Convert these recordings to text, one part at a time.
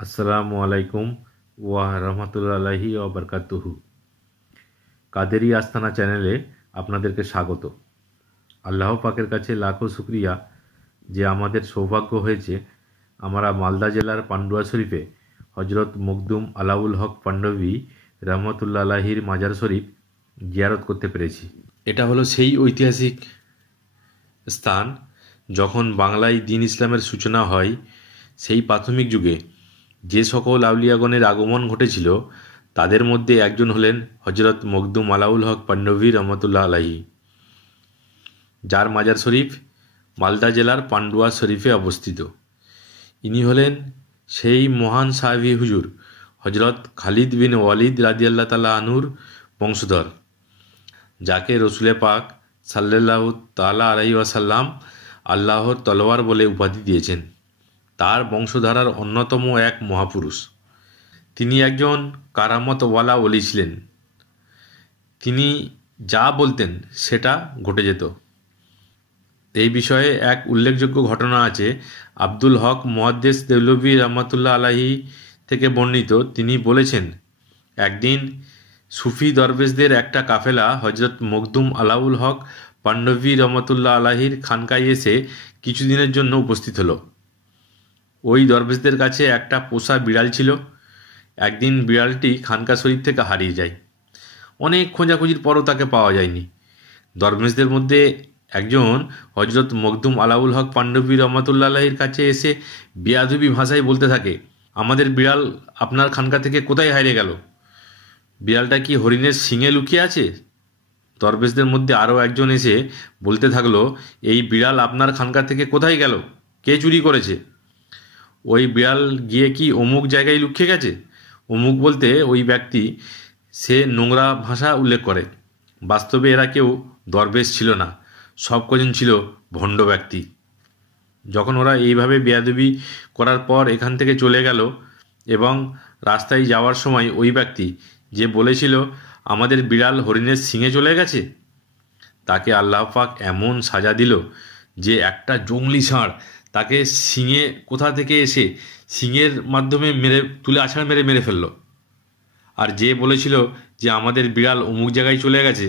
আসসালামু আলাইকুম ওয়া রাহমাতুল্লাহি ওয়া বারাকাতুহু। কাদেরি আস্তানা চ্যানেলে আপনাদেরকে স্বাগত। আল্লাহ পাকের কাছে লাখো শুক্রিয়া যে আমাদের সৌভাগ্য হয়েছে আমরা মালদা জেলার পান্ডুয়া শরীফে হজরত মখদুম আলাউল হক পাণ্ডবী রহমতুল্লাহ আলাহির মাজার শরীফ জিয়ারত করতে পেরেছি। এটা হলো সেই ঐতিহাসিক স্থান যখন বাংলায় দ্বীন ইসলামের সূচনা হয়। সেই প্রাথমিক যুগে যে সকল আউলিয়াগণের আগমন ঘটেছিল তাদের মধ্যে একজন হলেন হজরত মখদুম আলাউল হক পাণ্ডবী রহমতুল্লাহ আলাহি, যার মাজার শরীফ মালদা জেলার পান্ডুয়া শরীফে অবস্থিত। ইনি হলেন সেই মহান সাহাবী হুজুর হজরত খালিদ বিন ওয়ালিদ রাদিয়াল্লাহু তাআলা আনহুর বংশধর, যাকে রসুলে পাক সাল্লাল্লাহু তাআলা আলাইহি ওয়াসাল্লাম আল্লাহর তলোয়ার বলে উপাধি দিয়েছেন। তার বংশধারার অন্যতম এক মহাপুরুষ। তিনি একজন কারামতওয়ালা ওলি ছিলেন। তিনি যা বলতেন সেটা ঘটে যেত। এই বিষয়ে এক উল্লেখযোগ্য ঘটনা আছে। আব্দুল হক মুহাদ্দিস দেহলভী রহমতুল্লাহ আলাহি থেকে বর্ণিত। তিনি বলেছেন, একদিন সুফি দরবেশদের একটা কাফেলা হজরত মখদুম আলাউল হক পাণ্ডবী রহমতুল্লাহ আলাহির খানকায় এসে কিছুদিনের জন্য উপস্থিত হলো। ওই দরবেশদের কাছে একটা পোষা বিড়াল ছিল। একদিন বিড়ালটি খানকা শরীফ থেকে হারিয়ে যায়। অনেক খোঁজাখুঁজির পরও তাকে পাওয়া যায়নি। দরবেশদের মধ্যে একজন হজরত মখদুম আলাউল হক পাণ্ডবী রহমতুল্লাহ আলাহির কাছে এসে বেয়াদবি ভাষায় বলতে থাকে, আমাদের বিড়াল আপনার খানকা থেকে কোথায় হারিয়ে গেল? বিড়ালটা কি হরিণের শিঙে লুকিয়ে আছে? দরবেশদের মধ্যে আরও একজন এসে বলতে থাকলো, এই বিড়াল আপনার খানকা থেকে কোথায় গেল? কে চুরি করেছে? ওই বিড়াল গিয়ে কি অমুক জায়গায় লুকিয়ে গেছে? অমুক বলতে ওই ব্যক্তি সে নোংরা ভাষা উল্লেখ করে। বাস্তবে এরা কেউ দরবেশ ছিল না, সব কজন ছিল ভণ্ড ব্যক্তি। যখন ওরা এইভাবে বেয়াদবি করার পর এখান থেকে চলে গেল এবং রাস্তায় যাওয়ার সময় ওই ব্যক্তি যে বলেছিল আমাদের বিড়াল হরিণের শিঙে চলে গেছে, তাকে আল্লাহ পাক এমন সাজা দিল যে একটা জংলি ষাঁড় তাকে শিঙে কোথা থেকে এসে শিঙের মাধ্যমে তুলে আছাড় মেরে ফেলল। আর যে বলেছিল যে আমাদের বিড়াল অমুক জায়গায় চলে গেছে,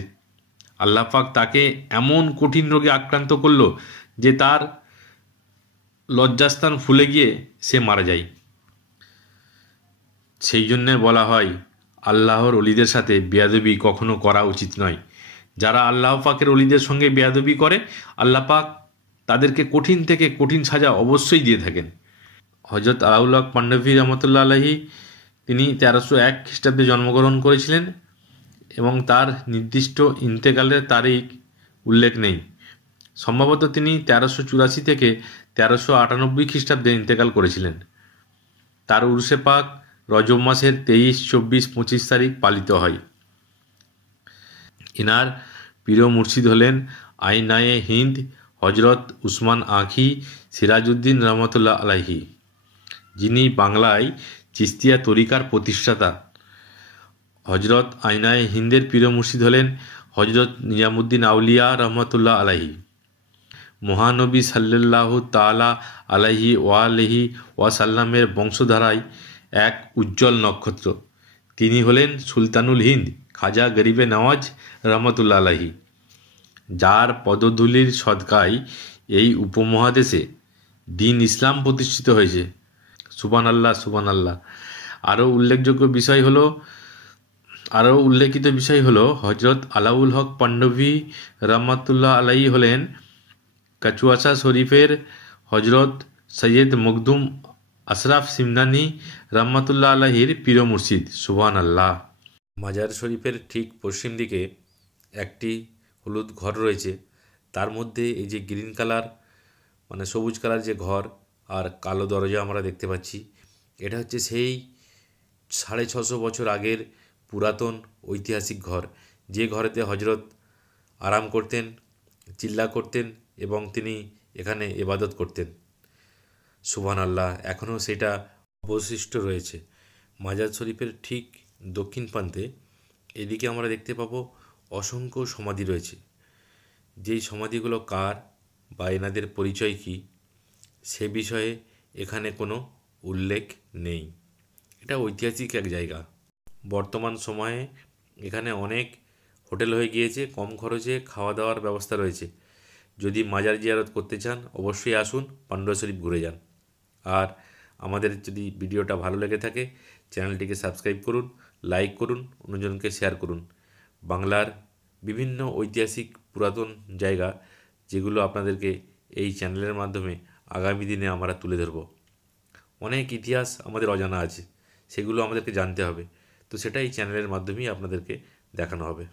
আল্লাহ পাক তাকে এমন কঠিন রোগে আক্রান্ত করলো যে তার লজ্জাস্থান ফুলে গিয়ে সে মারা যায়। সেই জন্যে বলা হয় আল্লাহর অলিদের সাথে বেয়াদবি কখনো করা উচিত নয়। যারা আল্লাহ পাকের অলিদের সঙ্গে বেয়াদবি করে আল্লাহ পাক তাদেরকে কঠিন থেকে কঠিন সাজা অবশ্যই দিয়ে থাকেন। হজরত আলাউল হক পাণ্ডবী রহমতুল্লাহ আলাহি তিনি 1301 খ্রিস্টাব্দে জন্মগ্রহণ করেছিলেন এবং তার নির্দিষ্ট ইন্তেকালের তারিখ উল্লেখ নেই। সম্ভবত তিনি 1384 থেকে 1398 খ্রিস্টাব্দে ইন্তেকাল করেছিলেন। তার উরুসে পাক রজব মাসের 23, 24, 25 তারিখ পালিত হয়। ইনার পীর মুর্শিদ হলেন আইনায়ে হিন্দ হজরত উসমান আঁখি সিরাজউদ্দিন রহমতুল্লাহ আলাহি, যিনি বাংলায় চিস্তিয়া তরিকার প্রতিষ্ঠাতা। হজরত আইনায়ে হিন্দের পীর মুর্শিদ হলেন হজরত নিজামুদ্দিন আউলিয়া রহমতুল্লাহ আলাহি। মহানবী সাল্লাল্লাহু তাআলা আলাইহি ওয়ালিহি ওয়াসাল্লামের বংশধারায় এক উজ্জ্বল নক্ষত্র। তিনি হলেন সুলতানুল হিন্দ খাজা গরিবে নওয়াজ রহমতুল্লাহ আলাহি, যার পদধূলির সদকায় এই উপমহাদেশে দ্বীন ইসলাম প্রতিষ্ঠিত হয়েছে। সুবহান আল্লাহ, সুবহান আল্লাহ। আরও উল্লেখিত বিষয় হলো হজরত আলাউল হক পাণ্ডবী রহমতুল্লাহ আলাহি হলেন কচুয়াশা শরীফের হজরত সৈয়দ মখদুম আশরাফ সিমনানি রহমতুল্লাহ আলাহির পীর মুর্শিদ। সুবহান আল্লাহ। মাজার শরীফের ঠিক পশ্চিম দিকে একটি হলুদ ঘর রয়েছে। তার মধ্যে এই যে গ্রিন কালার মানে সবুজ কালার যে ঘর আর কালো দরজা আমরা দেখতে পাচ্ছি, এটা হচ্ছে সেই 650 বছর আগের পুরাতন ঐতিহাসিক ঘর, যে ঘরেতে হজরত আরাম করতেন, চিল্লা করতেন এবং তিনি এখানে ইবাদত করতেন। সুবহান আল্লাহ। এখনও সেটা অবশিষ্ট রয়েছে। মাজার শরীফের ঠিক দক্ষিণ প্রান্তে এদিকে আমরা দেখতে পাবো অসংখ্য সমাধি রয়েছে। যেই সমাধিগুলো কার বা এনাদের পরিচয় কী সে বিষয়ে এখানে কোনো উল্লেখ নেই। এটা ঐতিহাসিক এক জায়গা। বর্তমান সময়ে এখানে অনেক হোটেল হয়ে গিয়েছে, কম খরচে খাওয়া দাওয়ার ব্যবস্থা রয়েছে। যদি মাজার জিয়ারত করতে চান অবশ্যই আসুন, পান্ডুয়া শরীফ ঘুরে যান। আর আমাদের যদি ভিডিওটা ভালো লেগে থাকে চ্যানেলটিকে সাবস্ক্রাইব করুন, লাইক করুন, অন্যজনকে শেয়ার করুন। বাংলার বিভিন্ন ঐতিহাসিক পুরাতন জায়গা যেগুলো আপনাদেরকে এই চ্যানেলের মাধ্যমে আগামী দিনে আমরা তুলে ধরব। অনেক ইতিহাস আমাদের অজানা আছে, সেগুলো আমাদেরকে জানতে হবে, তো সেটা এই চ্যানেলের মাধ্যমেই আপনাদেরকে দেখানো হবে।